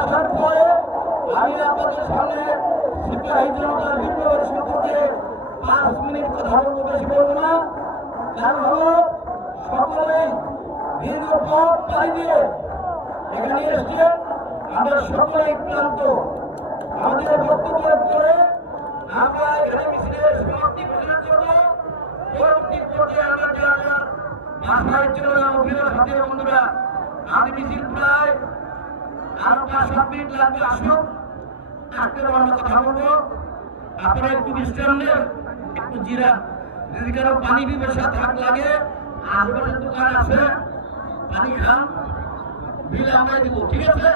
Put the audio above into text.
আসার পরে আমি আপনাদের সামনে সিপাহী জনতার বিপ্লবের সম্পর্কে 5 মিনিট কথা বলবো, বেশি বলবো না। কারণ হলো সকলেই দীর্ঘ পথ পাড়ি দিয়ে এখানে এসছে, আমরা সকলেই ক্লান্ত। আমাদের বক্তব্যের পরে আমরা এখানে মিছিলের সমাপ্তি ঘোষণা করবো। পরবর্তী পর্যায়ে আমরা যারা বাসায় চলে যাবো প্রিয় সাথী বন্ধুরা। আমি মিছিল প্রায় আরো 5-7 মিনিট লাগবে, আসুন থাকতে আমরা কথা বলবো। আপনারা একটু বিশ্রাম নেন, একটু জিরা, যদি কারো পানি পিপাসা থাক লাগে আশেপাশের দোকান আছে, পানি খান, বিল আমরা দিব, ঠিক আছে।